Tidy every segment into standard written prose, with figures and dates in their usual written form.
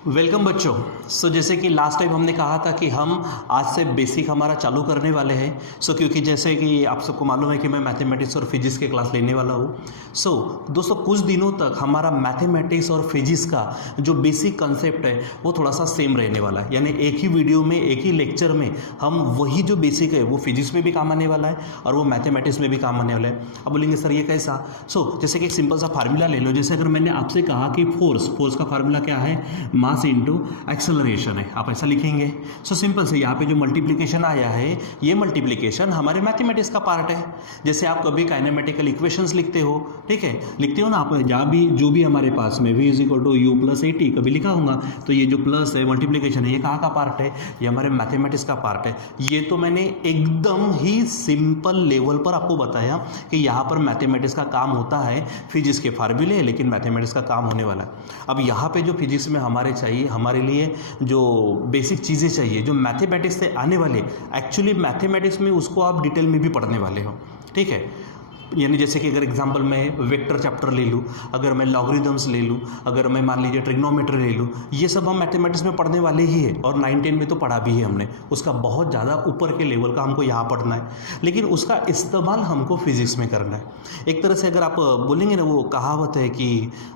Welcome बच्चों। जैसे कि लास्ट टाइम हमने कहा था कि हम आज से बेसिक हमारा चालू करने वाले हैं। क्योंकि जैसे कि आप सबको मालूम है कि मैं मैथमेटिक्स और फिजिक्स के क्लास लेने वाला हूँ। दोस्तों कुछ दिनों तक हमारा मैथमेटिक्स और फिजिक्स का जो बेसिक कंसेप्ट है वो थोड़ा सा सेम रहने वाला है। यानी एक ही वीडियो में, एक ही लेक्चर में हम वही जो बेसिक है वो फिजिक्स में भी काम आने वाला है और वो मैथमेटिक्स में भी काम आने वाला है। अब बोलेंगे सर ये कैसा? जैसे कि एक सिंपल सा फार्मूला ले लो। जैसे अगर मैंने आपसे कहा कि फोर्स का फार्मूला क्या है? मास इंटू एक्सेलरेशन है। आप ऐसा लिखेंगे। सिंपल से यहाँ पे जो मल्टीप्लिकेशन आया है ये मल्टीप्लिकेशन हमारे मैथमेटिक्स का पार्ट है। जैसे आप कभी काइनेमेटिकल इक्वेशंस लिखते हो, ठीक है, लिखते हो ना आप, जहाँ भी जो भी हमारे पास में v is equal to u plus a t कभी लिखा होगा, तो ये जो प्लस है मल्टीप्लिकेशन है ये कहाँ का पार्ट है? ये हमारे मैथमेटिक्स का पार्ट है। ये तो मैंने एकदम ही सिंपल लेवल पर आपको बताया कि यहाँ पर मैथमेटिक्स का काम होता है, फिजिक्स के फार्मूले है लेकिन मैथमेटिक्स का काम होने वाला है। अब यहाँ पे जो फिजिक्स में हमारे चाहिए, हमारे लिए जो बेसिक चीज़ें चाहिए जो मैथमेटिक्स से आने वाले, एक्चुअली मैथमेटिक्स में उसको आप डिटेल में भी पढ़ने वाले हो, ठीक है। यानी जैसे कि अगर एग्जांपल मैं वेक्टर चैप्टर ले लूँ, अगर मैं लॉगरिदम्स ले लूँ, अगर मैं मान लीजिए ट्रिग्नोमेट्री ले लूँ, ये सब हम मैथमेटिक्स में पढ़ने वाले ही है और 9-10 में तो पढ़ा भी है हमने। उसका बहुत ज़्यादा ऊपर के लेवल का हमको यहाँ पढ़ना है, लेकिन उसका इस्तेमाल हमको फिजिक्स में करना है। एक तरह से अगर आप बोलेंगे ना, वो कहावत है कि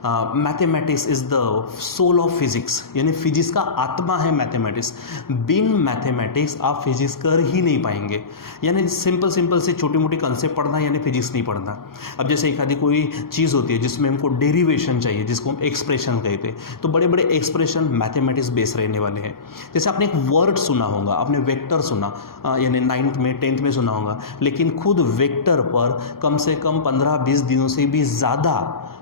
mathematics is the soul of physics, यानी फिजिक्स का आत्मा है मैथमेटिक्स। बिन मैथमेटिक्स आप फिजिक्स कर ही नहीं पाएंगे। यानी सिंपल से छोटी मोटी कंसेप्ट पढ़ना यानी फिजिक्स नहीं पढ़ना। अब जैसे एक आधी कोई चीज़ होती है जिसमें हमको डेरिवेशन चाहिए, जिसको हम एक्सप्रेशन कहते हैं, तो बड़े बड़े एक्सप्रेशन मैथमेटिक्स बेस रहने वाले हैं। जैसे आपने एक वर्ड सुना होगा, आपने वेक्टर सुना, यानी 9th में 10th में सुना होगा, लेकिन खुद वेक्टर पर कम से कम 15-20 दिनों से भी ज़्यादा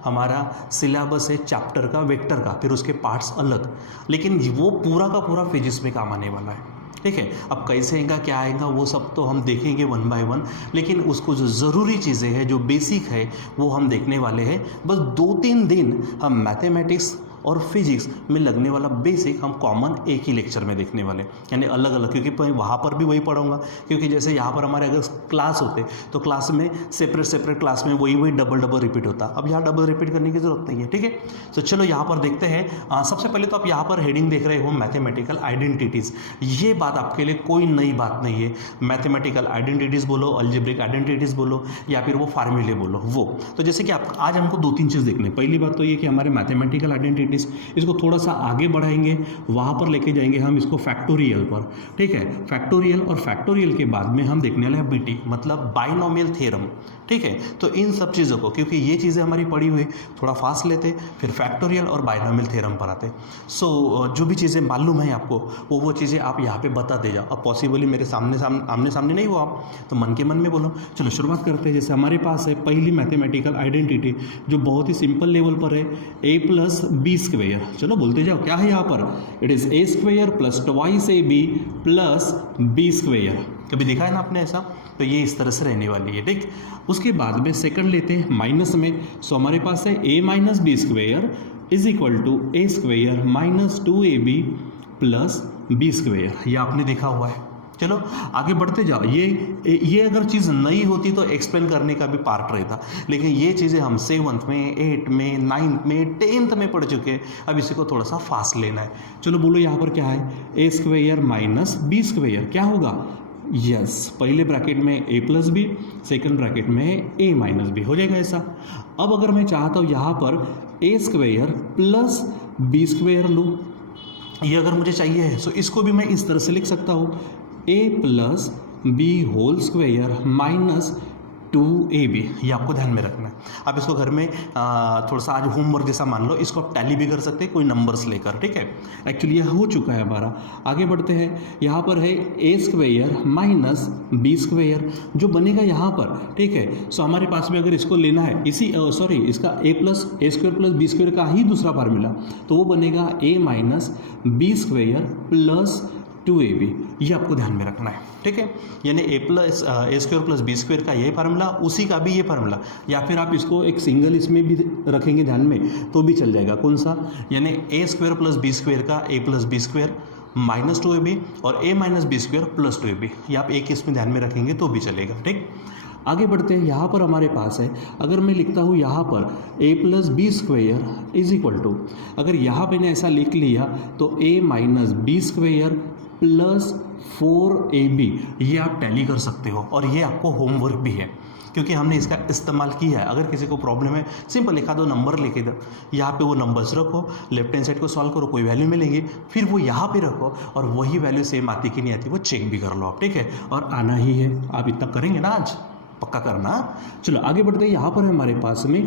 हमारा सिलेबस है चैप्टर का, वेक्टर का, फिर उसके पार्ट्स अलग, लेकिन वो पूरा का पूरा फिजिक्स में काम आने वाला है, ठीक है। अब कैसे आएगा, क्या आएगा, वो सब तो हम देखेंगे 1 बाय 1, लेकिन उसको जो ज़रूरी चीज़ें हैं, जो बेसिक है, वो हम देखने वाले हैं। बस 2-3 दिन हम मैथमेटिक्स और फिजिक्स में लगने वाला बेसिक हम कॉमन एक ही लेक्चर में देखने वाले, यानी अलग अलग, क्योंकि वहाँ पर भी वही पढ़ाऊंगा। क्योंकि जैसे यहाँ पर हमारे अगर क्लास होते तो क्लास में सेपरेट क्लास में वही डबल रिपीट होता। अब यहाँ डबल रिपीट करने की जरूरत नहीं है, ठीक है। तो चलो यहाँ पर देखते हैं। सबसे पहले तो आप यहाँ पर हेडिंग देख रहे हो मैथमेटिकल आइडेंटिटीज़। ये बात आपके लिए कोई नई बात नहीं है। मैथमेटिकल आइडेंटिटीज़ बोलो, अलजेब्रिक आइडेंटिटीज़ बोलो, या फिर वो फार्मूले बोलो, वो तो जैसे कि आप आज हमको 2-3 चीज़ देखने। पहली बात तो ये कि हमारे मैथमेटिकल आइडेंटिटी इसको थोड़ा सा आगे बढ़ाएंगे, वहां पर लेके जाएंगे हम इसको फैक्टोरियल पर, ठीक है। फैक्टोरियल और फैक्टोरियल के बाद में हम देखने वाले हैं बीटी, मतलब बाइनोमियल थ्योरम, ठीक है। तो इन सब चीज़ों को, क्योंकि ये चीज़ें हमारी पड़ी हुई, थोड़ा फास्ट लेते, फिर फैक्टोरियल और बाइनोमियल थ्योरम पर आते। जो भी चीज़ें मालूम है आपको वो चीज़ें आप यहाँ पे बता दे जाओ। अब पॉसिबली मेरे आमने सामने नहीं हो आप, तो मन के मन में बोलो। चलो शुरुआत करते हैं। जैसे हमारे पास है पहली मैथमेटिकल आइडेंटिटी जो बहुत ही सिंपल लेवल पर है, a प्लस बी स्क्वेयर। चलो बोलते जाओ, क्या है यहाँ पर? It is a square plus twice A B plus B square. कभी देखा है ना आपने ऐसा? तो ये इस तरह से रहने वाली है, ठीक। उसके बाद में सेकंड लेते हैं माइनस में। हमारे पास है a minus b square is equal to a square minus 2ab plus B square. ये आपने देखा हुआ है। चलो आगे बढ़ते जाओ। ये अगर चीज़ नई होती तो एक्सप्लेन करने का भी पार्ट रहता, लेकिन ये चीज़ें हम 7th में, 8th में, 9th में, 10th में पढ़ चुके हैं। अब इसी को थोड़ा सा फास्ट लेना है। चलो बोलो यहाँ पर क्या है? A square minus b square क्या होगा? यस, पहले ब्रैकेट में a plus b, second bracket में a माइनस बी, हो जाएगा ऐसा। अब अगर मैं चाहता हूँ यहाँ पर ए स्क्वेयर प्लस बी स्क्वेयर लूँ, ये अगर मुझे चाहिए है, तो इसको भी मैं इस तरह से लिख सकता हूँ, a plus b whole square minus 2ab। ये आपको ध्यान में रखना है। आप इसको घर में थोड़ा सा आज होमवर्क जैसा मान लो, इसको आप टैली भी कर सकते हैं कोई नंबर्स लेकर, ठीक है। एक्चुअली यह हो चुका है हमारा। आगे बढ़ते हैं। यहाँ पर है a square minus b square जो बनेगा यहाँ पर, ठीक है। सो हमारे पास में अगर इसको लेना है इसका a square plus B square का ही दूसरा फार्मूला, तो वो बनेगा a minus b square plus 2ab। ये आपको ध्यान में रखना है, ठीक है। यानी a square plus B square का ये फार्मूला, उसी का भी ये फार्मूला, या फिर आप इसको एक सिंगल इसमें भी रखेंगे ध्यान में तो भी चल जाएगा। कौन सा? यानी a square plus B square का a plus B square minus 2ab और a minus b square plus 2ab। ये आप एक इसमें ध्यान में रखेंगे तो भी चलेगा, ठीक। आगे बढ़ते हैं, यहाँ पर हमारे पास है, अगर मैं लिखता हूँ यहाँ पर a plus B square is equal to, अगर यहाँ मैंने ऐसा लिख लिया तो a minus b square plus 4ab, ये आप टैली कर सकते हो और ये आपको होमवर्क भी है क्योंकि हमने इसका इस्तेमाल किया है। अगर किसी को प्रॉब्लम है, सिंपल एक दो नंबर लेके दो, यहाँ पे वो नंबर्स रखो, लेफ्ट हैंड साइड को सॉल्व करो, कोई वैल्यू मिलेगी, फिर वो यहाँ पे रखो और वही वैल्यू सेम आती कि नहीं आती वो चेक भी कर लो आप, ठीक है। और आना ही है, आप इतना करेंगे ना, आज पक्का करना। चलो आगे बढ़ते हैं, यहाँ पर हमारे पास में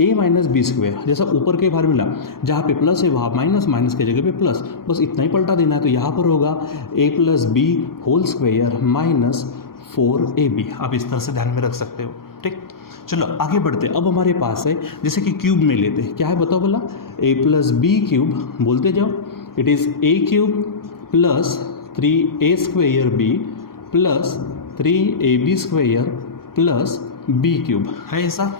a माइनस बी स्क्वेयर, जैसा ऊपर के फार्मूला जहाँ पे प्लस है वहाँ माइनस, माइनस के जगह पे प्लस, बस इतना ही पलटा देना है। तो यहाँ पर होगा a plus b whole square minus 4ab, आप इस तरह से ध्यान में रख सकते हो, ठीक। चलो आगे बढ़ते, अब हमारे पास है जैसे कि क्यूब में लेते हैं, क्या है बताओ बोला, a प्लस बी क्यूब, बोलते जाओ, it is a cube plus 3a square b plus 3ab square plus B cube, है ऐसा,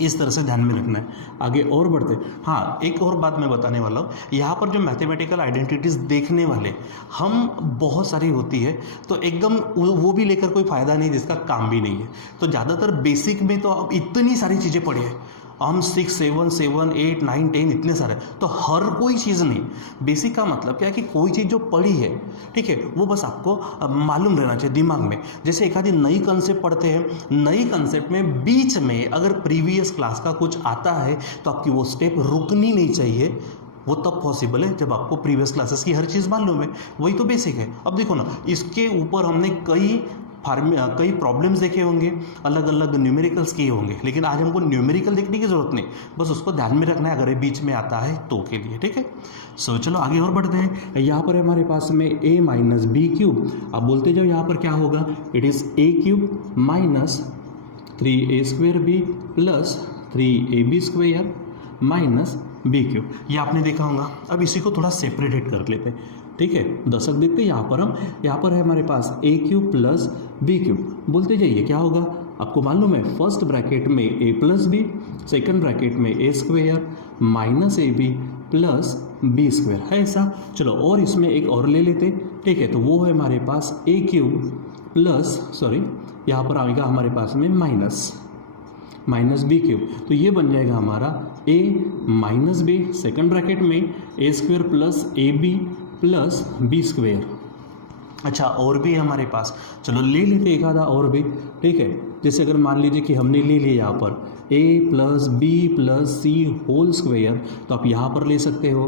इस तरह से ध्यान में रखना है। आगे और बढ़ते, हाँ एक और बात मैं बताने वाला हूँ, यहाँ पर जो मैथमेटिकल आइडेंटिटीज़ देखने वाले हम बहुत सारी होती है, तो एकदम वो भी लेकर कोई फ़ायदा नहीं जिसका काम भी नहीं है। तो ज़्यादातर बेसिक में तो अब इतनी सारी चीज़ें पढ़ी है, हम 6, 7, 7, 8, 9, 10 इतने सारे, तो हर कोई चीज़ नहीं। बेसिक का मतलब क्या है कि कोई चीज़ जो पढ़ी है, ठीक है, वो बस आपको मालूम रहना चाहिए दिमाग में। जैसे एक आधी नई कंसेप्ट पढ़ते हैं, नई कंसेप्ट में बीच में अगर प्रीवियस क्लास का कुछ आता है तो आपकी वो स्टेप रुकनी नहीं चाहिए। वो तब पॉसिबल है जब आपको प्रीवियस क्लासेस की हर चीज़ मालूम है, वही तो बेसिक है। अब देखो ना, इसके ऊपर हमने कई प्रॉब्लम्स देखे होंगे, अलग अलग न्यूमेरिकल्स किए होंगे, लेकिन आज हमको न्यूमेरिकल देखने की ज़रूरत नहीं, बस उसको ध्यान में रखना है अगर ये बीच में आता है तो के लिए, ठीक है। सो चलो आगे और बढ़ते हैं, यहाँ पर हमारे पास में a माइनस बी क्यूब, अब बोलते जाओ यहाँ पर क्या होगा, it is a cube minus 3a square b plus 3ab square minus b cube, ये आपने देखा होगा। अब इसी को थोड़ा सेपरेटेड कर लेते हैं, ठीक है, दशक देखते हैं। यहाँ पर है हमारे पास a cube plus B cube, बोलते जाइए क्या होगा, आपको मालूम है फर्स्ट ब्रैकेट में a plus b, second bracket में a square minus ab plus B square, है ऐसा। चलो और इसमें एक और ले लेते, ठीक है, तो वो है हमारे पास a क्यूब प्लस यहाँ पर आएगा हमारे पास में माइनस बी क्यूब, तो ये बन जाएगा हमारा a minus b, second bracket में a square plus ab plus B square. अच्छा और भी है हमारे पास, चलो ले लेते एक आधा और भी, ठीक है। जैसे अगर मान लीजिए कि हमने ले लिया यहाँ पर a plus B plus C whole square, तो आप यहाँ पर ले सकते हो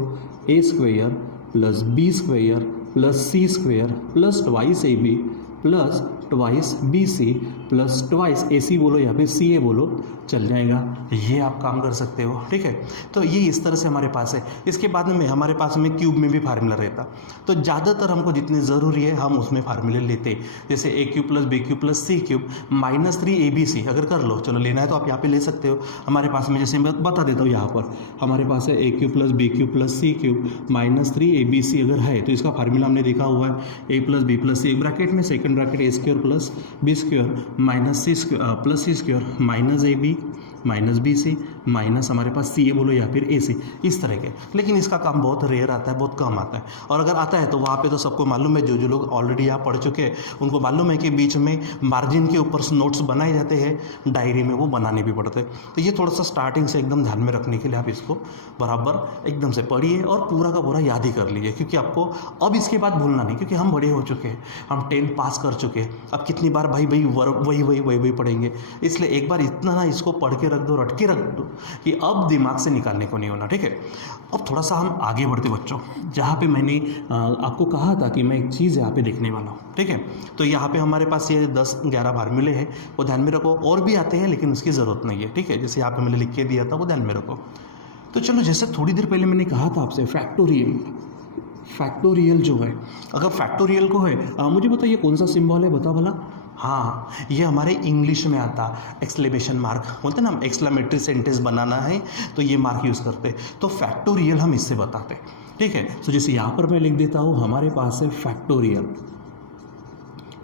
a square plus B square plus C square plus twice A B plus twice B C plus twice A C बोलो या फिर सी ए बोलो, चल जाएगा, ये आप काम कर सकते हो, ठीक है। तो ये इस तरह से हमारे पास है। इसके बाद में हमारे पास में क्यूब में भी फार्मूला रहता, तो ज़्यादातर हमको जितने ज़रूरी है हम उसमें फार्मूले लेते, जैसे a cube plus B cube plus c cube minus 3ab अगर कर लो, चलो लेना है तो आप यहाँ पे ले सकते हो। हमारे पास में जैसे मैं बता देता हूँ, यहाँ पर हमारे पास है a cube plus B cube plus c cube minus 3ab अगर है तो इसका फार्मूला हमने देखा हुआ है a plus B plus c, एक ब्रैकेट में second bracket a square plus b square minus c plus c square minus ab minus b c minus हमारे पास सी ए बोलो या फिर ए सी, इस तरह के। लेकिन इसका काम बहुत रेयर आता है, बहुत कम आता है, और अगर आता है तो वहाँ पे तो सबको मालूम है, जो लोग ऑलरेडी यहाँ पढ़ चुके हैं उनको मालूम है कि बीच में मार्जिन के ऊपर नोट्स बनाए जाते हैं, डायरी में वो बनाने भी पड़ते हैं। तो ये थोड़ा सा स्टार्टिंग से एकदम ध्यान में रखने के लिए आप इसको बराबर एकदम से पढ़िए और पूरा का पूरा याद ही कर लीजिए, क्योंकि आपको अब इसके बाद भूलना नहीं, क्योंकि हम बड़े हो चुके हैं, हम 10th पास कर चुके हैं, अब कितनी बार भाई वही पढ़ेंगे। इसलिए एक बार इतना ना इसको पढ़ के रख दो, रट के रख दो कि अब दिमाग से निकालने को नहीं होना, ठीक है। अब थोड़ा सा हम आगे बढ़ते बच्चों, जहाँ पे मैंने आपको कहा था कि मैं एक चीज़ यहाँ पे देखने वाला हूँ, ठीक है। तो यहाँ पे हमारे पास ये 10-11 फार्मूले हैं, वो ध्यान में रखो, और भी आते हैं लेकिन उसकी ज़रूरत नहीं है, ठीक है। जैसे यहाँ पे मैंने लिख के दिया था वो ध्यान में रखो। तो चलो, जैसे थोड़ी देर पहले मैंने कहा था आपसे फैक्टोरियल जो है, अगर फैक्टोरियल को है मुझे बताइए कौन सा सिंबल है, बता भला। हाँ, ये हमारे इंग्लिश में आता, एक्सक्लेमेशन मार्क बोलते हैं ना, हम एक्सक्लेमेटरी सेंटेंस बनाना है तो ये मार्क यूज़ करते, तो फैक्टोरियल हम इससे बताते, ठीक है। तो जैसे यहाँ पर मैं लिख देता हूँ हमारे पास है फैक्टोरियल,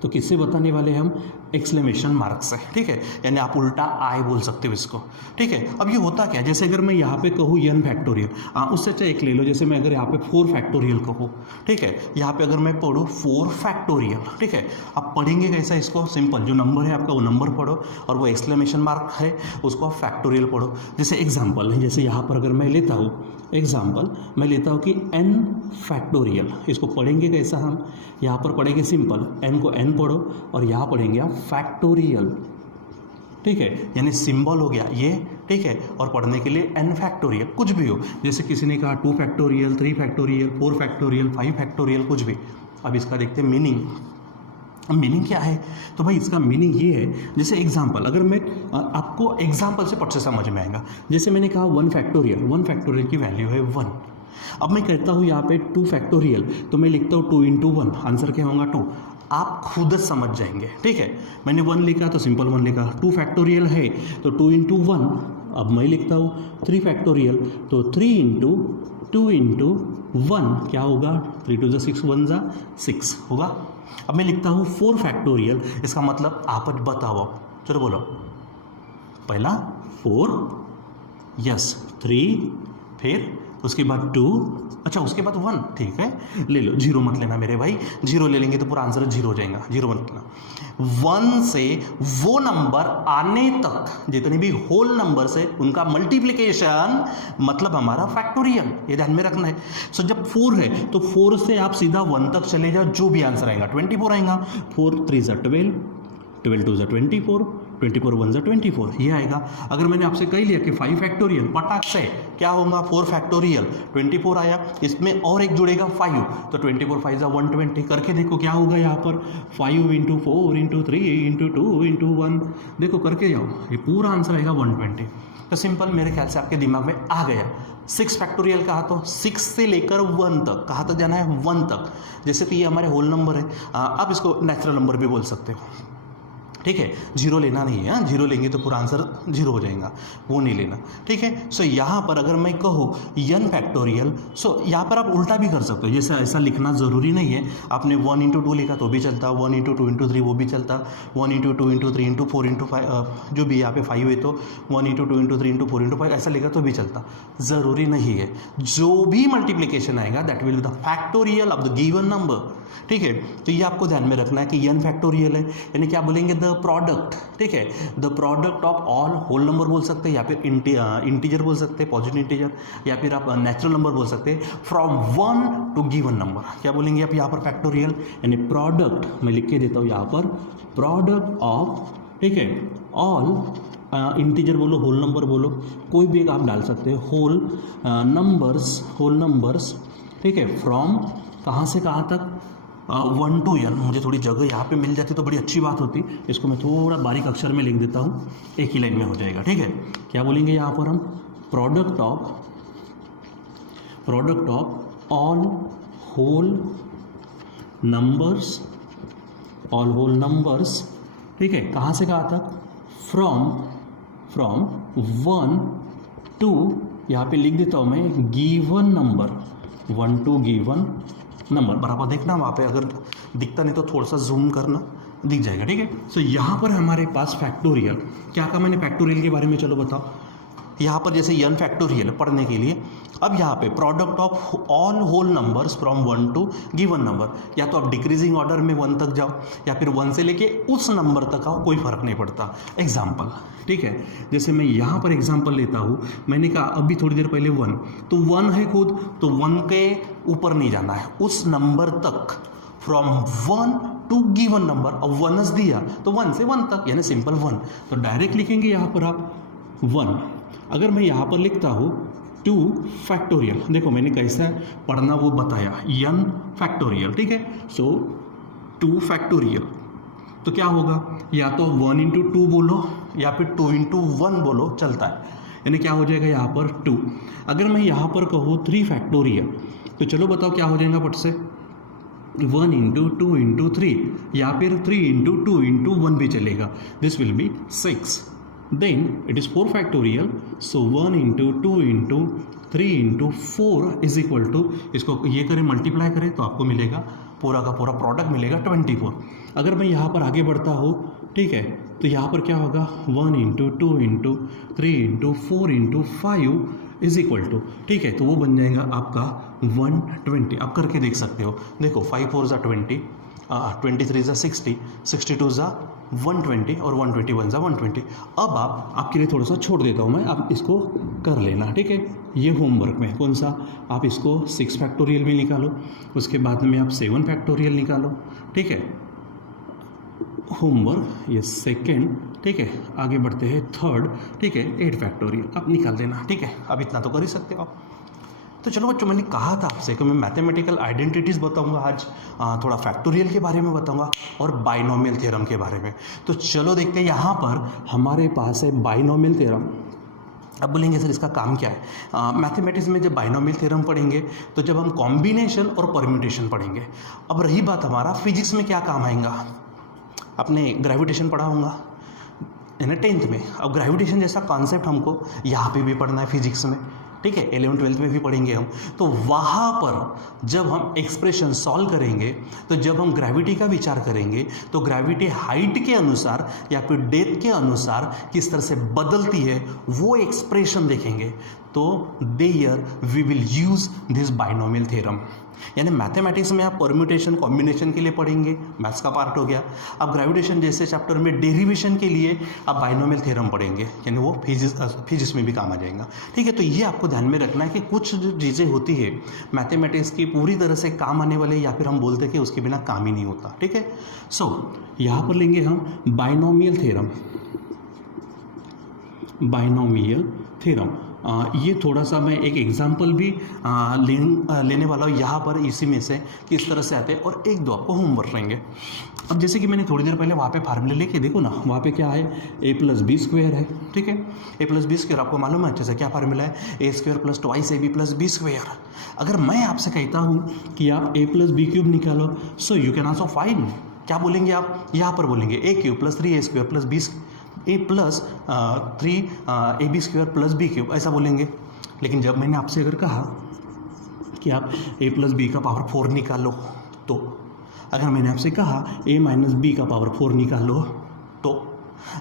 तो किससे बताने वाले हम, एक्सक्लेमेशन मार्क से, ठीक है, यानी आप उल्टा आई बोल सकते हो इसको, ठीक है। अब ये होता क्या, जैसे अगर मैं यहाँ पे कहूँ n फैक्टोरियल, उससे अच्छा एक ले लो, जैसे मैं अगर यहाँ पे 4 फैक्टोरियल कहूँ, ठीक है, यहाँ पे अगर मैं पढ़ूँ 4 फैक्टोरियल, ठीक है, आप पढ़ेंगे कैसा इसको, सिंपल, जो नंबर है आपका वो नंबर पढ़ो और वो एक्सक्लेमेशन मार्क है उसको आप फैक्टोरियल पढ़ो। जैसे एग्जाम्पल है, जैसे यहाँ पर अगर मैं लेता हूँ एग्जाम्पल, मैं लेता हूँ कि n फैक्टोरियल, इसको पढ़ेंगे कैसा हम, यहाँ पर पढ़ेंगे सिंपल, n को n पढ़ो और यहाँ पढ़ेंगे आप फैक्टोरियल, ठीक है, यानी सिंबल हो गया ये, ठीक है, और पढ़ने के लिए n फैक्टोरियल, कुछ भी हो, जैसे किसी ने कहा 2 फैक्टोरियल, 3 फैक्टोरियल, 4 फैक्टोरियल, 5 फैक्टोरियल, कुछ भी। अब इसका देखते हैं मीनिंग। मीनिंग क्या है, तो भाई इसका मीनिंग ये है, जैसे एग्जाम्पल, अगर मैं आपको एग्जाम्पल से पट से समझ में आएगा, जैसे मैंने कहा 1 फैक्टोरियल की वैल्यू है 1। अब मैं कहता हूँ यहाँ पे 2 फैक्टोरियल, तो मैं लिखता हूँ 2 × 1, आंसर क्या होगा 2, आप खुद समझ जाएंगे, ठीक है। मैंने 1 लिखा तो सिंपल 1 लिखा, 2 फैक्टोरियल है तो 2 × 1, अब मैं लिखता हूँ 3 फैक्टोरियल तो 3 × 2 × 1 क्या होगा, 3 2 6 1 6 होगा। अब मैं लिखता हूँ 4 फैक्टोरियल, इसका मतलब आप बताओ, चलो बोलो, पहला 4, यस, 3, फिर उसके बाद 2, अच्छा उसके बाद 1, ठीक है, ले लो, 0 मत लेना मेरे भाई, 0 ले लेंगे तो पूरा आंसर 0 हो जाएगा, 0 मत लेना। 1 से वो नंबर आने तक जितने भी होल नंबर से उनका मल्टीप्लिकेशन मतलब हमारा फैक्टोरियल, ये ध्यान में रखना है। सो जब 4 है तो 4 से आप सीधा 1 तक चले जाओ, जो भी आंसर आएगा 24 आएगा, 4 3 12, 12 2 24, 24 1 24, ये आएगा। अगर मैंने आपसे कह लिया कि 5 फैक्टोरियल, पटाख से क्या होगा, 4 फैक्टोरियल 24 आया, इसमें और एक जुड़ेगा 5, तो 24 5 120, करके देखो क्या होगा यहाँ पर, 5 × 4 × 3 × 2 × 1, देखो करके जाओ, ये पूरा आंसर आएगा 120। तो सिंपल, मेरे ख्याल से आपके दिमाग में आ गया। 6 फैक्टोरियल कहा तो 6 से लेकर 1 तक, कहाँ तक जाना है, 1 तक, जैसे कि ये हमारे होल नंबर है, आप इसको नेचुरल नंबर भी बोल सकते हो, ठीक है, 0 लेना नहीं है, 0 लेंगे तो पूरा आंसर 0 हो जाएगा, वो नहीं लेना, ठीक है। सो यहाँ पर अगर मैं कहूँ n फैक्टोरियल, सो यहाँ पर आप उल्टा भी कर सकते हो, जैसे ऐसा लिखना ज़रूरी नहीं है, आपने 1 × 2 लिखा तो भी चलता, 1 × 2 × 3 वो भी चलता, 1 × 2 × 3 × 4 × 5, जो भी यहाँ पे 5 है तो 1 × 2 × 3 × 4 × 5 ऐसा लिखा तो भी चलता, ज़रूरी नहीं है। जो भी मल्टीप्लिकेशन आएगा that will be the factorial of the given number, ठीक है। तो ये आपको ध्यान में रखना है कि n फैक्टोरियल है, यानी क्या बोलेंगे, द प्रोडक्ट, ठीक है, the product of all whole number बोल सकते हैं, या फिर इंटीजर बोल सकते हैं, पॉजिटिव इंटीजर, या फिर आप नेचुरल नंबर बोल सकते हैं, फ्रॉम 1 टू गिवन नंबर, क्या बोलेंगे आप यहाँ पर फैक्टोरियल, यानी प्रोडक्ट, मैं लिख के देता हूँ यहाँ पर, प्रोडक्ट ऑफ, ठीक है, ऑल इंटीजर बोलो, होल नंबर बोलो, कोई भी एक आप डाल सकते हैं, होल नंबर्स, ठीक है, फ्रॉम कहाँ से कहाँ तक, 1 to n। मुझे थोड़ी जगह यहाँ पे मिल जाती तो बड़ी अच्छी बात होती, इसको मैं थोड़ा बारीक अक्षर में लिख देता हूँ, एक ही लाइन में हो जाएगा, ठीक है। क्या बोलेंगे यहाँ पर हम, product of all whole numbers, ठीक है, कहाँ से कहाँ तक, फ्रॉम 1 to, यहाँ पे लिख देता हूँ मैं, given number, 1 to given number, बराबर देखना वहाँ पे, अगर दिखता नहीं तो थोड़ा सा जूम करना, दिख जाएगा, ठीक है। सो यहाँ पर हमारे पास फैक्टोरियल, क्या कहा मैंने फैक्टोरियल के बारे में, चलो बताओ, यहाँ पर जैसे n फैक्टोरियल पढ़ने के लिए, अब यहाँ पे product of all whole numbers from 1 to given number, या तो आप डिक्रीजिंग ऑर्डर में 1 तक जाओ या फिर 1 से लेके उस नंबर तक आओ, कोई फर्क नहीं पड़ता। एग्जाम्पल, ठीक है, जैसे मैं यहाँ पर एग्जाम्पल लेता हूँ, मैंने कहा अभी थोड़ी देर पहले 1, तो 1 है खुद, तो 1 के ऊपर नहीं जाना है, उस नंबर तक, फ्रॉम 1 टू गिवन नंबर, अब 1 दिया तो 1 से 1 तक, यानी सिंपल 1, तो डायरेक्ट लिखेंगे यहाँ पर आप 1। अगर मैं यहाँ पर लिखता हूँ 2 फैक्टोरियल, देखो मैंने कैसा पढ़ना वो बताया, n फैक्टोरियल, ठीक है। सो 2 फैक्टोरियल, तो क्या होगा, या तो 1 × 2 बोलो या फिर 2 × 1 बोलो, चलता है, यानी क्या हो जाएगा यहाँ पर 2। अगर मैं यहाँ पर कहूँ 3 फैक्टोरियल, तो चलो बताओ क्या हो जाएगा पट से, 1 × 2 × 3, या फिर 3 × 2 × 1 भी चलेगा, this will be 6, then it is 4 factorial, so 1 × 2 × 3 × 4 is equal to, इसको ये करें मल्टीप्लाई करें तो आपको मिलेगा पूरा का पूरा प्रोडक्ट मिलेगा 24। अगर मैं यहाँ पर आगे बढ़ता हूँ ठीक है, तो यहाँ पर क्या होगा 1 into 2 into 3 into 4 into 5 is equal to, ठीक है, तो वो बन जाएगा आपका 120। आप करके देख सकते हो, देखो 5 4 ज़ा 20, 23 ज़ा 60, 62 ज़ा 120 और 121 ज़ा 120। अब आपके लिए थोड़ा सा छोड़ देता हूँ मैं, आप इसको कर लेना, ठीक है। ये होमवर्क में कौन सा, आप इसको 6 फैक्टोरियल भी निकालो, उसके बाद में आप 7 फैक्टोरियल निकालो, ठीक है। होमवर्क ये सेकेंड, ठीक है, आगे बढ़ते हैं थर्ड, ठीक है, 8 फैक्टोरियल आप निकाल देना, ठीक है। अब इतना तो कर ही सकते हो आप। तो चलो बच्चों, मैंने कहा था आपसे कि मैं मैथमेटिकल आइडेंटिटीज़ बताऊंगा आज, थोड़ा फैक्टोरियल के बारे में बताऊंगा और बाइनोमियल थ्योरम के बारे में। तो चलो देखते हैं, यहाँ पर हमारे पास है बाइनोमियल थ्योरम। अब बोलेंगे सर इसका काम क्या है। मैथमेटिक्स में जब बाइनोमियल थ्योरम पढ़ेंगे तो जब हम कॉम्बिनेशन और परम्यूटेशन पढ़ेंगे। अब रही बात हमारा फिजिक्स में क्या काम आएगा, अपने ग्रेविटेशन पढ़ा होगा है ना 10th में। अब ग्रेविटेशन जैसा कॉन्सेप्ट हमको यहाँ पे भी पढ़ना है फिजिक्स में, ठीक है, 11th 12th में भी पढ़ेंगे हम। तो वहाँ पर जब हम एक्सप्रेशन सॉल्व करेंगे, तो जब हम ग्रेविटी का विचार करेंगे, तो ग्रेविटी हाइट के अनुसार या फिर डेप्थ के अनुसार किस तरह से बदलती है वो एक्सप्रेशन देखेंगे। तो there we will use this binomial theorem. यानी मैथमेटिक्स में आप परम्यूटेशन कॉम्बिनेशन के लिए पढ़ेंगे, मैथ्स का पार्ट हो गया। अब ग्रेविटेशन जैसे चैप्टर में डेरिवेशन के लिए आप बाइनोमियल थ्योरम पढ़ेंगे, यानी वो फिजिक्स में भी काम आ जाएगा, ठीक है। तो ये आपको ध्यान में रखना है कि कुछ जो चीज़ें होती है मैथमेटिक्स की पूरी तरह से काम आने वाले, या फिर हम बोलते हैं कि उसके बिना काम ही नहीं होता, ठीक है। सो यहाँ पर लेंगे हम बाइनोमियल थ्योरम। बाइनोमियल थ्योरम ये थोड़ा सा मैं एक एग्जांपल भी लेने वाला हूँ यहाँ पर, इसी में से किस तरह से आते हैं, और एक दो आपको होमवर्क रहेंगे। अब जैसे कि मैंने थोड़ी देर पहले वहाँ पे फार्मूले लेके देखो ना, वहाँ पे क्या है a + b² है, ठीक है। a + b² आपको मालूम है अच्छे से क्या फार्मूला है, a² + 2ab + b²। अगर मैं आपसे कहता हूँ कि आप a + b³ निकालो, so you can also find, क्या बोलेंगे आप, यहाँ पर बोलेंगे a³ + 3a² + b a + 3ab² + b³, ऐसा बोलेंगे। लेकिन जब मैंने आपसे अगर कहा कि आप a + b का पावर 4 निकालो, तो अगर मैंने आपसे कहा a - b का पावर 4 निकालो, तो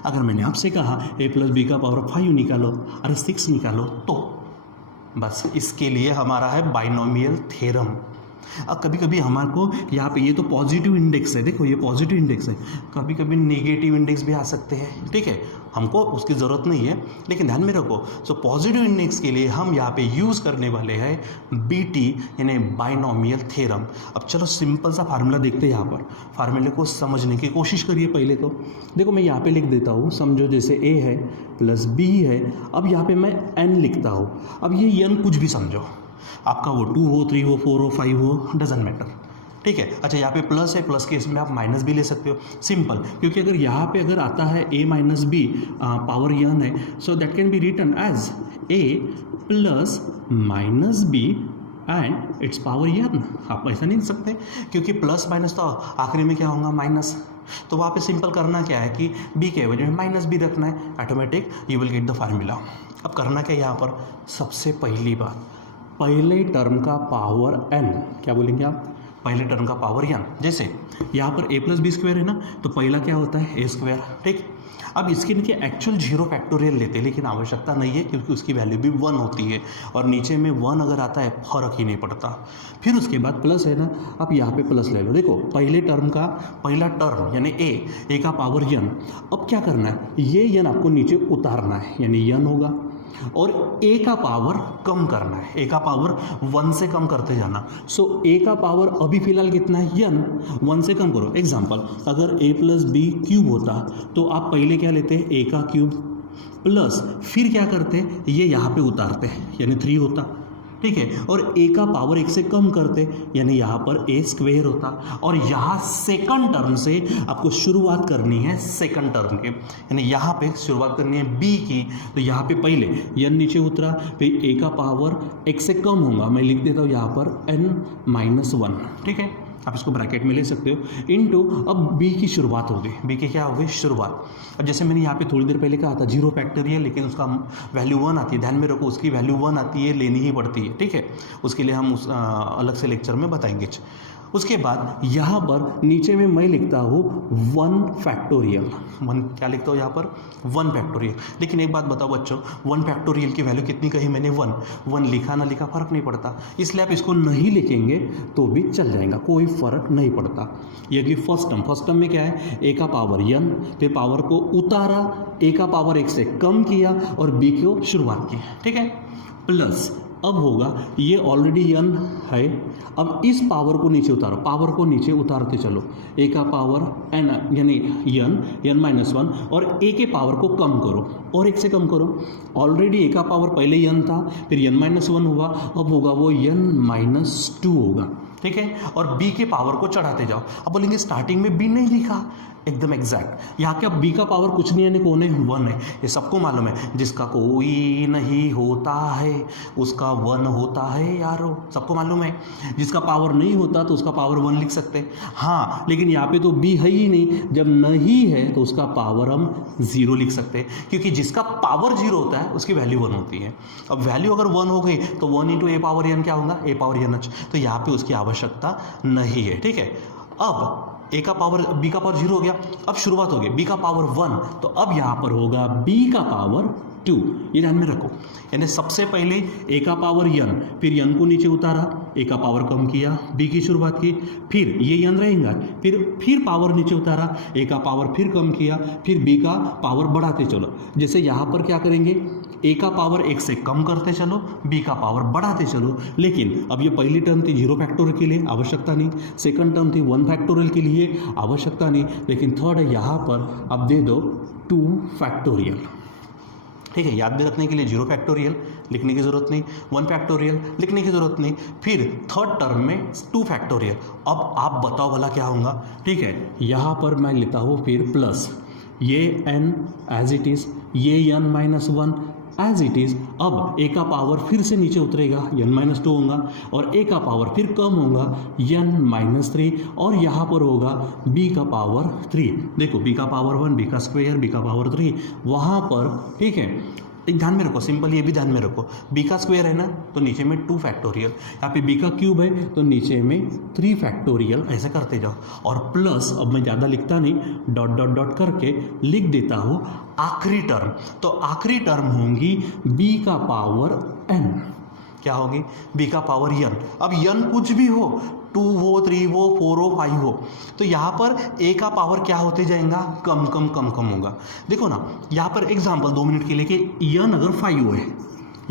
अगर मैंने आपसे कहा a + b का पावर 5 निकालो, अरे 6 निकालो, तो बस इसके लिए हमारा है बाइनोमियल थ्योरम। अब कभी कभी हमारे को यहाँ पे ये तो पॉजिटिव इंडेक्स है, देखो ये पॉजिटिव इंडेक्स है, कभी कभी नेगेटिव इंडेक्स भी आ सकते हैं, ठीक है, हमको उसकी ज़रूरत नहीं है, लेकिन ध्यान में रखो। सो पॉजिटिव इंडेक्स के लिए हम यहाँ पे यूज़ करने वाले हैं BT यानी बाइनोमियल थ्योरम। अब चलो सिंपल सा फार्मूला देखते हैं, यहाँ पर फार्मूले को समझने की कोशिश करिए। पहले तो देखो मैं यहाँ पे लिख देता हूँ, समझो जैसे A है + B है, अब यहाँ पे मैं N लिखता हूँ। अब ये N कुछ भी समझो, आपका वो 2 हो 3 हो 4 हो 5 हो, डजेंट मैटर, ठीक है। अच्छा यहाँ पे प्लस है, प्लस के इसमें आप माइनस भी ले सकते हो, सिंपल, क्योंकि अगर यहाँ पे अगर आता है a - b पावर n है, so that can be written as a + - b and its power n। आप ऐसा नहीं लिख सकते, क्योंकि प्लस माइनस तो आखिरी में क्या होगा माइनस, तो वहाँ पे सिंपल करना क्या है कि b के वजह में -b रखना है, automatic you will get the formula. अब करना क्या यहाँ पर, सबसे पहली बात, पहले टर्म का पावर n, क्या बोलेंगे आप, पहले टर्म का पावर n। जैसे यहाँ पर a + b² है ना, तो पहला क्या होता है a², ठीक। अब इसके नीचे एक्चुअल 0 फैक्टोरियल लेते हैं, लेकिन आवश्यकता नहीं है क्योंकि उसकी वैल्यू भी 1 होती है, और नीचे में 1 अगर आता है फर्क ही नहीं पड़ता। फिर उसके बाद प्लस है ना, आप यहाँ पे प्लस ले लो, देखो पहले टर्म का पहला टर्म यानी a का पावर n। अब क्या करना है, ये n आपको नीचे उतारना है, यानी n होगा, और a का पावर कम करना है, a का पावर 1 से कम करते जाना। सो a का पावर अभी फिलहाल कितना है n, 1 से कम करो। एग्जांपल, अगर a + b³ होता तो आप पहले क्या लेते हैं a का क्यूब, प्लस फिर क्या करते ये यहाँ पे उतारते यानी 3 होता, ठीक है, और a का पावर 1 से कम करते यानी यहाँ पर a² होता, और यहाँ सेकंड टर्म से आपको शुरुआत करनी है, सेकंड टर्म के, यानी यहाँ पे शुरुआत करनी है b की, तो यहाँ पे पहले n नीचे उतरा, फिर a का पावर 1 से कम होगा, मैं लिख देता हूँ यहाँ पर n - 1, ठीक है, आप इसको ब्रैकेट में ले सकते हो, इनटू अब b की शुरुआत होगी, b की क्या होगी शुरुआत। अब जैसे मैंने यहाँ पे थोड़ी देर पहले कहा था 0 फैक्टोरियल, लेकिन उसका वैल्यू 1 आती है, ध्यान में रखो उसकी वैल्यू 1 आती है, लेनी ही पड़ती है, ठीक है, उसके लिए हम उस अलग से लेक्चर में बताएंगे। उसके बाद यहाँ पर नीचे में मैं लिखता हूँ 1 फैक्टोरियल। 1 क्या लिखता हूँ यहाँ पर 1 फैक्टोरियल। लेकिन एक बात बताओ बच्चों, 1 फैक्टोरियल की वैल्यू कितनी कही मैंने 1 लिखा ना लिखा फर्क नहीं पड़ता, इसलिए आप इसको नहीं लिखेंगे तो भी चल जाएगा, कोई फर्क नहीं पड़ता। ये कि फर्स्ट टर्म में क्या है, a का पावर n, फिर पावर को उतारा, a का पावर 1 से कम किया और b को शुरुआत की, ठीक है, प्लस अब होगा ये ऑलरेडी n है, अब इस पावर को नीचे उतारो, पावर को नीचे उतारते चलो, a का पावर n यानी n माइनस 1 और a के पावर को कम करो और 1 से कम करो। ऑलरेडी a का पावर पहले n था, फिर n माइनस 1 हुआ, अब होगा वो n माइनस 2 होगा, ठीक है, और b के पावर को चढ़ाते जाओ। अब बोलेंगे स्टार्टिंग में b नहीं लिखा, एकदम एग्जैक्ट, यहाँ क्या b का पावर कुछ नहीं है, कौन है 1 है, ये सबको मालूम है, जिसका कोई नहीं होता है उसका 1 होता है यारो, सबको मालूम है, जिसका पावर नहीं होता तो उसका पावर 1 लिख सकते हैं। हाँ लेकिन यहाँ पे तो b है ही नहीं, जब नहीं है तो उसका पावर हम 0 लिख सकते हैं, क्योंकि जिसका पावर 0 होता है उसकी वैल्यू 1 होती है। अब वैल्यू अगर 1 हो गई तो 1 इंटू a पावर n क्या होगा, a पावर n h, तो यहाँ पे उसकी आवश्यकता नहीं है, ठीक है। अब a का पावर b का पावर 0 हो गया, अब शुरुआत हो गई b का पावर 1, तो अब यहाँ पर होगा b का पावर 2, ये ध्यान में रखो, यानी सबसे पहले a का पावर n, फिर n को नीचे उतारा, a का पावर कम किया, b की शुरुआत की, फिर ये n रहेगा, फिर पावर नीचे उतारा, a का पावर फिर कम किया, फिर b का पावर बढ़ाते चलो। जैसे यहाँ पर क्या करेंगे, a का पावर 1 से कम करते चलो, b का पावर बढ़ाते चलो। लेकिन अब ये पहली टर्म थी 0 फैक्टोरियल के लिए, आवश्यकता नहीं, सेकंड टर्म थी 1 फैक्टोरियल के लिए, आवश्यकता नहीं, लेकिन थर्ड यहाँ पर अब दे दो 2 फैक्टोरियल, ठीक है। याद भी रखने के लिए 0 फैक्टोरियल लिखने की ज़रूरत नहीं, 1 फैक्टोरियल लिखने की ज़रूरत नहीं, फिर थर्ड टर्म में 2 फैक्टोरियल। अब आप बताओ भला क्या होगा, ठीक है, यहाँ पर मैं लेता हूँ फिर प्लस ये n एज इट इज़, ये n minus 1 as it is. अब a का पावर फिर से नीचे उतरेगा, n माइनस 2 होगा, और a का पावर फिर कम होगा, n माइनस 3, और यहाँ पर होगा b का पावर 3। देखो b का पावर 1, b का स्क्वायर, b का पावर 3 वहाँ पर, ठीक है। एक ध्यान में रखो, सिंपल ये भी ध्यान में रखो, b का स्क्वायर है ना तो नीचे में 2 फैक्टोरियल, यहाँ पे b का क्यूब है तो नीचे में 3 फैक्टोरियल, ऐसे करते जाओ, और प्लस अब मैं ज़्यादा लिखता नहीं, डॉट डॉट डॉट करके लिख देता हूँ आखिरी टर्म। तो आखिरी टर्म होंगी b का पावर n, क्या होगी b का पावर n। अब n कुछ भी हो, 2 हो, 3 हो, 4 हो, 5 हो, तो यहाँ पर a का पावर क्या होते जाएगा, कम कम कम कम होगा। देखो ना यहाँ पर एग्जांपल 2 मिनट के लिए कि n अगर 5 है,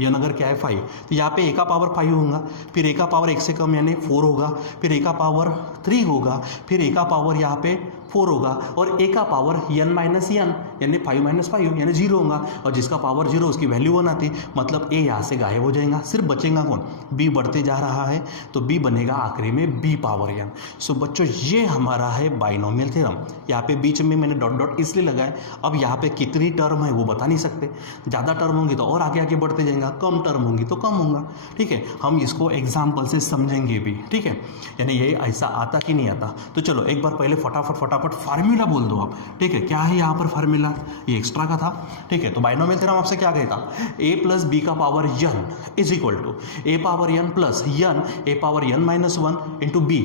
n अगर क्या है 5, तो यहाँ पे a का पावर 5 होगा, फिर a का पावर 1 से कम यानी 4 होगा, फिर a का पावर 3 होगा, फिर a का पावर यहाँ पे 4 होगा, और a का पावर n माइनस n यानी 5 माइनस 5 यानी 0 होगा, और जिसका पावर 0 उसकी वैल्यू 1 आती, मतलब a यहाँ से गायब हो जाएगा, सिर्फ बचेगा कौन, b बढ़ते जा रहा है तो b बनेगा आखिरी में b पावर n। सो बच्चों ये हमारा है बाइनोमियल थ्योरम। यहाँ पे बीच में मैंने डॉट डॉट इसलिए लगाया, अब यहाँ पे कितनी टर्म है वो बता नहीं सकते, ज़्यादा टर्म होंगी तो और आगे आगे बढ़ते जाएगा, कम टर्म होंगी तो कम होगा, ठीक है। हम इसको एग्जाम्पल से समझेंगे भी, ठीक है, यानी ये ऐसा आता कि नहीं आता। तो चलो एक बार पहले फटाफट फार्मूला बोल दो आप, ठीक है, क्या है यहाँ पर फार्मूला, ये एक्स्ट्रा का था, ठीक है। तो बाइनोमियल थ्योरम आपसे क्या कहता, a प्लस बी का power n is equal to a power n plus n a power n minus 1 into b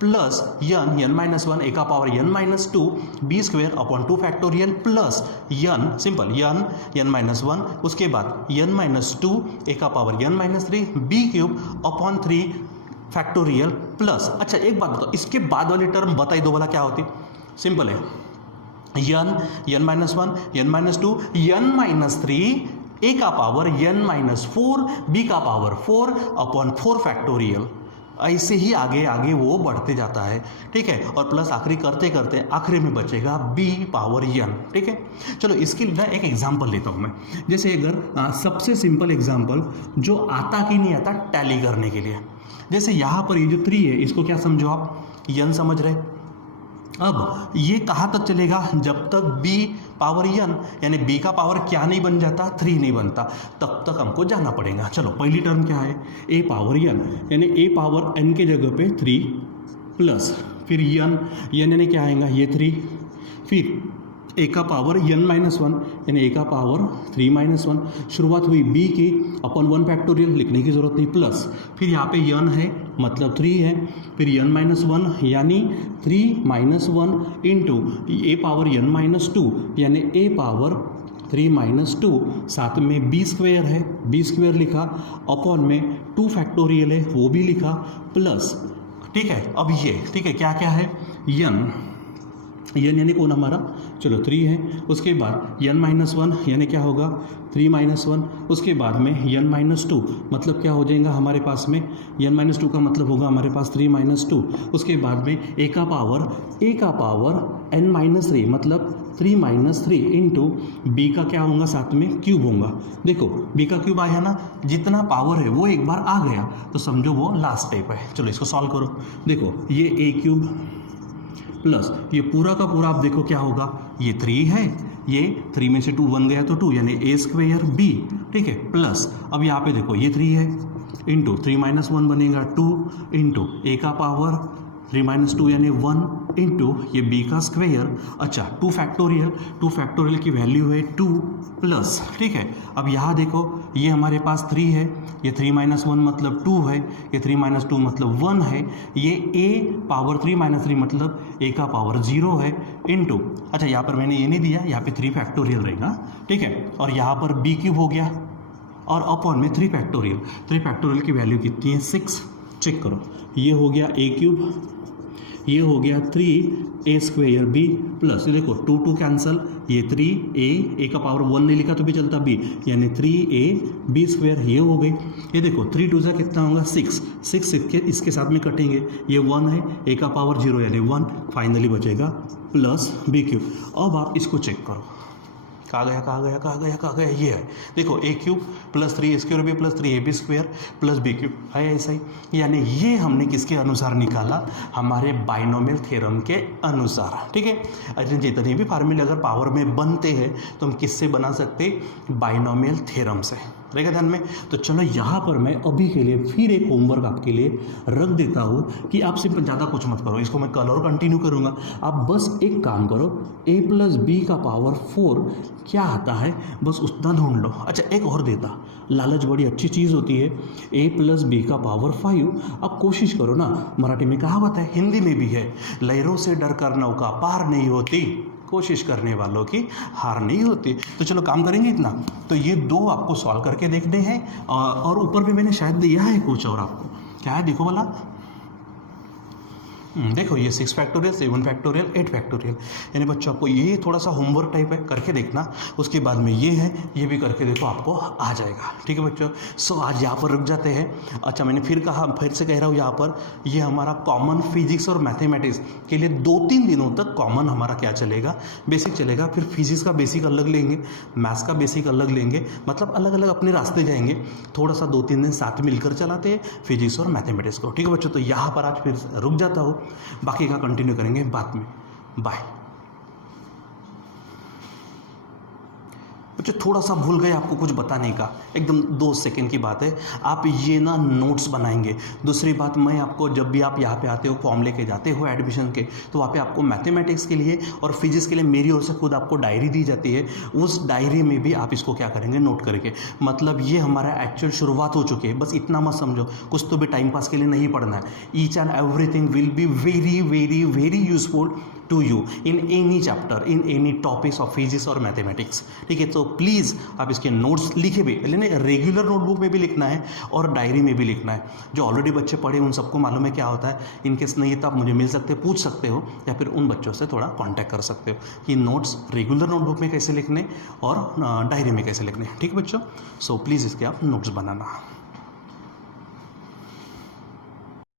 plus n minus 1 a का power n minus 2 b square upon 2 factorial plus n simple n minus 1, उसके बाद n minus 2 a का power n minus 3 b cube upon 3 factorial plus. अच्छा एक बात बताओ, इसके बाद वाली टर्म बताई दो वाला क्या होती, सिंपल है, n minus 1 n minus 2 n minus 3 a का पावर n माइनस 4 b का पावर 4 अपॉन 4 फैक्टोरियल। ऐसे ही आगे आगे वो बढ़ते जाता है, ठीक है, और प्लस आखिरी करते करते आखिरी में बचेगा b पावर n, ठीक है। चलो इसके लिए एक एग्जांपल लेता हूँ मैं, जैसे अगर सबसे सिंपल एग्जांपल जो आता कि नहीं आता टैली करने के लिए, जैसे यहाँ पर ये जो 3 है इसको क्या समझो आप, n समझ रहे। अब ये कहाँ तक चलेगा, जब तक b पावर n यानी b का पावर क्या नहीं बन जाता, 3 नहीं बनता, तब तक हमको जाना पड़ेगा। चलो पहली टर्म क्या है, a पावर n यानी a पावर n के जगह पे 3 प्लस फिर n यानी क्या आएगा ये 3, फिर ए का पावर n माइनस वन यानी ए का पावर 3 माइनस वन, शुरुआत हुई b की अपन 1 फैक्टोरियल लिखने की ज़रूरत नहीं, प्लस फिर यहाँ पे n है मतलब 3 है, फिर n माइनस वन यानी 3 माइनस वन इंटू ए पावर n माइनस टू यानी ए पावर 3 माइनस टू, साथ में बी स्क्वेयर है, बी स्क्वेयर लिखा, अपॉन में 2 फैक्टोरियल है वो भी लिखा, प्लस ठीक है। अब ये ठीक है क्या क्या है, n यानी कौन हमारा, चलो 3 है, उसके बाद n माइनस वन यानी क्या होगा 3 माइनस वन, उसके बाद में n माइनस टू मतलब क्या हो जाएगा हमारे पास में, n माइनस टू का मतलब होगा हमारे पास 3 माइनस टू, उसके बाद में ए का पावर n माइनस 3 मतलब 3 माइनस 3 इंटू बी का क्या होगा साथ में क्यूब होगा। देखो बी का क्यूब आया ना, जितना पावर है वो एक बार आ गया तो समझो वो लास्ट स्टेप है। चलो इसको सॉल्व करो, देखो ये ए क्यूब प्लस ये पूरा का पूरा आप देखो क्या होगा, ये 3 है, ये 3 में से 2 बन गया तो 2 यानी ए स्क्वेयर बी, ठीक है, प्लस अब यहाँ पे देखो ये 3 है इंटू 3 माइनस वन बनेगा 2 इंटू ए का पावर 3 माइनस टू यानी 1 इंटू ये बी का स्क्वेयर, अच्छा 2 फैक्टोरियल की वैल्यू है 2 प्लस, ठीक है। अब यहाँ देखो ये हमारे पास 3 है, ये 3 माइनस वन मतलब 2 है, ये 3 माइनस टू मतलब 1 है, ये ए पावर 3 माइनस 3 मतलब ए का पावर 0 है इंटू, अच्छा यहाँ पर मैंने ये नहीं दिया, यहाँ पे 3 फैक्टोरियल रहेगा, ठीक है, और यहाँ पर बी क्यूब हो गया और अपॉन में 3 फैक्टोरियल की वैल्यू कितनी है 6, चेक करो, ये हो गया ए क्यूब, ये हो गया 3 ए स्क्वेयर बी प्लस ये देखो 2 2 कैंसल, ये 3 ए का पावर 1 नहीं लिखा तो भी चलता बी यानी 3 ए बी स्क्वेयर, ये हो गई, ये देखो 3 2 कितना होगा 6 इसके साथ में कटेंगे, ये 1 है, ए का पावर 0 यानी 1, फाइनली बचेगा प्लस बी क्यूब। अब आप इसको चेक करो कहाँ गया, ये है देखो A cube plus 3 A square B plus 3 A B square plus B cube है ऐसा ही, यानी ये हमने किसके अनुसार निकाला, हमारे बाइनोमियल थ्योरम के अनुसार, ठीक है। अच्छा जितने भी फार्मूले अगर पावर में बनते हैं तो हम किससे बना सकते, बाइनोमियल थ्योरम से, रहेगा ध्यान में। तो चलो यहाँ पर मैं अभी के लिए फिर एक होमवर्क आपके लिए रख देता हूँ कि आप सिर्फ ज़्यादा कुछ मत करो, इसको मैं कल और कंटिन्यू करूँगा, आप बस एक काम करो, a प्लस बी का पावर 4 क्या आता है बस उतना ढूंढ लो। अच्छा एक और देता, लालच बड़ी अच्छी चीज़ होती है, a प्लस बी का पावर 5, अब कोशिश करो ना, मराठी में कहावत है, हिंदी में भी है, लहरों से डर कर नौका पार नहीं होती, कोशिश करने वालों की हार नहीं होती। तो चलो काम करेंगे इतना, तो ये 2 आपको सॉल्व करके देखने हैं, और ऊपर भी मैंने शायद दिया है कुछ और आपको, क्या है देखो वाला, देखो ये 6 फैक्टोरियल 7 फैक्टोरियल 8 फैक्टोरियल, यानी बच्चों आपको ये थोड़ा सा होमवर्क टाइप है, करके देखना, उसके बाद में ये है, ये भी करके देखो आपको आ जाएगा, ठीक है बच्चों। सो आज यहाँ पर रुक जाते हैं। अच्छा मैंने फिर से कह रहा हूँ यहाँ पर ये हमारा कॉमन फिजिक्स और मैथमेटिक्स के लिए 2-3 दिनों तक कॉमन हमारा क्या चलेगा, बेसिक चलेगा, फिर फिजिक्स का बेसिक अलग लेंगे, मैथ्स का बेसिक अलग लेंगे, मतलब अलग अलग अपने रास्ते जाएंगे, थोड़ा सा 2-3 दिन साथ मिलकर चलाते हैं फिजिक्स और मैथमेटिक्स को, ठीक है बच्चों। तो यहाँ पर आज फिर रुक जाता हूँ, बाकी का कंटिन्यू करेंगे बाद में, बाय। बच्चों थोड़ा सा भूल गए आपको कुछ बताने का, एकदम 2 सेकंड की बात है, आप ये ना नोट्स बनाएंगे। दूसरी बात, मैं आपको जब भी आप यहाँ पे आते हो फॉर्म लेके जाते हो एडमिशन के, तो वहाँ पे आपको मैथमेटिक्स के लिए और फिजिक्स के लिए मेरी ओर से खुद आपको डायरी दी जाती है, उस डायरी में भी आप इसको क्या करेंगे, नोट करके, मतलब ये हमारा एक्चुअल शुरुआत हो चुकी है, बस इतना मत समझो, कुछ तो भी टाइम पास के लिए नहीं पढ़ना है, each and everything will be very very very useful to you in any chapter, in any topics of physics और मैथमेटिक्स, ठीक है। तो प्लीज़ आप इसके नोट्स लिखे भी, लेकिन रेगुलर नोटबुक में भी लिखना है और डायरी में भी लिखना है। जो ऑलरेडी बच्चे पढ़े उन सबको मालूम है क्या होता है, इनकेस नहीं तो आप मुझे मिल सकते, पूछ सकते हो, या फिर उन बच्चों से थोड़ा कॉन्टैक्ट कर सकते हो कि नोट्स रेगुलर नोटबुक में कैसे लिखने और डायरी में कैसे लिखने, ठीक है बच्चों। सो प्लीज़ इसके आप नोट्स बनाना।